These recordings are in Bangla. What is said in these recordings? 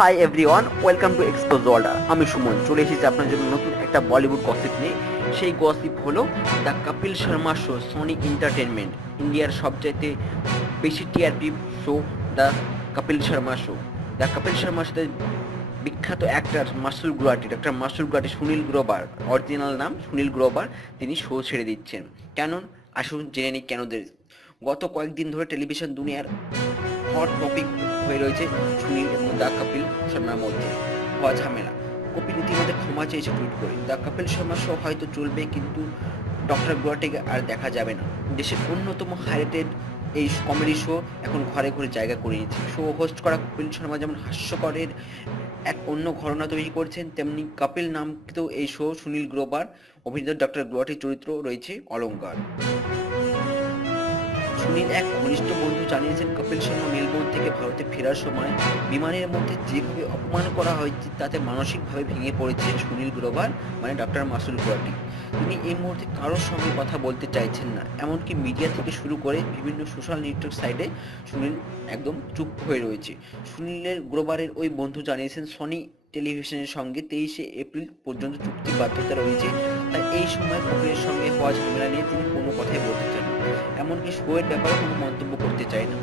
Hi everyone, welcome to expose world. আমি সুমন চলে এসেছি আপনার জন্য নতুন একটা বলিউড গসিপ নিয়ে। সেই গসিপ হলো the Kapil Sharma show. Sony entertainment ইন্ডিয়ার সবচাইতে বেশি TRP show the Kapil Sharma show. The Kapil শর্মার সাথে বিখ্যাত অ্যাক্টর মাসুর গুলাটি সুনীল গ্রোভার, অরিজিনাল নাম সুনীল গ্রোভার, তিনি শো ছেড়ে দিচ্ছেন। কেন? আসুন জেনে নিই কেন। গত কয়েকদিন ধরে টেলিভিশন দুনিয়ার হট টপিক হয়ে রয়েছে সুনীল এবং দ্য কপিল শর্মার মধ্যে হওয়া ঝামেলা। কপিল ইতিমধ্যে ক্ষমা চেয়েছে টুইট করে। দ্য কপিল শর্মা শো হয়তো চলবে, কিন্তু ডক্টর গুয়াটিকে আর দেখা যাবে না। দেশের অন্যতম হাইলাইটেড এই কমেডি শো এখন ঘরে ঘরে জায়গা করে নিয়েছে। শো হোস্ট করা কপিল শর্মা যেমন হাস্যকরের এক অন্য ঘটনা তৈরি করছেন, তেমনি কপিল নামকৃত এই শো সুনীল গ্রোভার অভিনীত ডক্টর গুয়াটির চরিত্র রয়েছে অলঙ্কার। সুনীল এক ঘনিষ্ঠ বন্ধু জানিয়েছেন, কপিল শর্মা মেলবোর্ন থেকে ভারতে ফেরার সময় বিমানের মধ্যে যেভাবে অপমান করা হয়েছে তাতে মানসিকভাবে ভেঙে পড়েছে সুনীল গ্রোভার, মানে ডক্টর মাসুল গুয়াটি। তিনি এই মুহূর্তে কারোর সঙ্গে কথা বলতে চাইছেন না। এমনকি মিডিয়া থেকে শুরু করে বিভিন্ন সোশ্যাল নেটওয়ার্ক সাইটে সুনীল একদম চুপ হয়ে রয়েছে। সুনীলের গ্রোভারের ওই বন্ধু জানিয়েছেন, সনি টেলিভিশনের সঙ্গে 23শে এপ্রিল পর্যন্ত চুক্তির বাধ্যতা রয়েছে, তাই এই সময় কপিলের সঙ্গে হওয়া ঝামেলা নিয়ে তিনি কোনো কথাই বলতে চান না। এমনকি শোয়ের ব্যাপারে কোনো মন্তব্য করতে চায় না।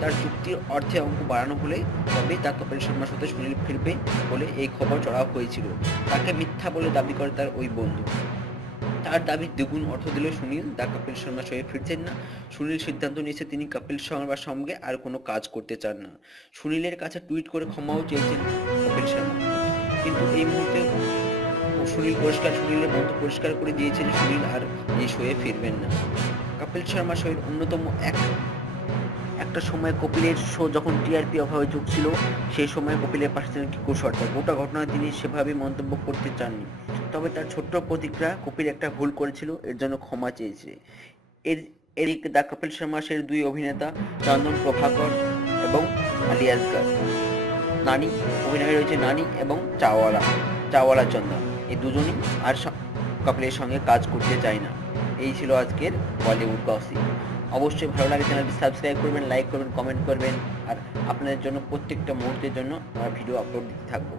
তার চুক্তির অর্থে অঙ্ক বাড়ানো হলে তবেই তা কপিল শর্মার সাথে সুনীল ফিরবে বলে এই খবর চড়াও হয়েছিল। তাকে মিথ্যা বলে দাবি করে তার ওই বন্ধু। তার দাবি দ্বিগুণ অর্থ দিলে সুনীল দ্য কপিল শর্মা শোয়ে ফিরছেন না। সুনীল সিদ্ধান্ত নিয়েছে তিনি কপিল শর্মার সঙ্গে আর কোনো কাজ করতে চান না। সুনীলের কাছে টুইট করে ক্ষমাও চেয়েছেন কপিল শর্মা, কিন্তু এই মুহূর্তে সুনীলের বন্ধু পরিষ্কার করে দিয়েছেন সুনীল আর এই শোয়ে ফিরবেন না। কপিল শর্মা শোয়ের অন্যতম একটা সময় কপিলের শো যখন টিআরপি অভাবে ঝুঁকছিল, সেই সময় কপিলের পাশে ছিলেন কিশোর সর্দার। গোটা ঘটনায় তিনি সেভাবে মন্তব্য করতে চাননি, তবে তার ছোট্ট প্রতিক্রিয়া কপিল একটা ভুল করেছিল, এর জন্য ক্ষমা চেয়েছে। এদিকে দ্য কপিল শর্মা শোয়ের দুই অভিনেতা চন্দন প্রভাকর এবং আলী আসগার নানি অভিনয়ে রয়েছে নানি এবং চাওয়ালা চন্দন। এই দুজনই আর কপিলের সঙ্গে কাজ করতে চায় না। এই ছিল আজকের বলিউড গসিপ। অবশ্যই ভালো লাগে চ্যানেলটি সাবস্ক্রাইব করবেন, লাইক করবেন, কমেন্ট করবেন, আর আপনাদের জন্য প্রত্যেকটা মুহূর্তের জন্য আমরা ভিডিও আপলোড দিতে থাকবো।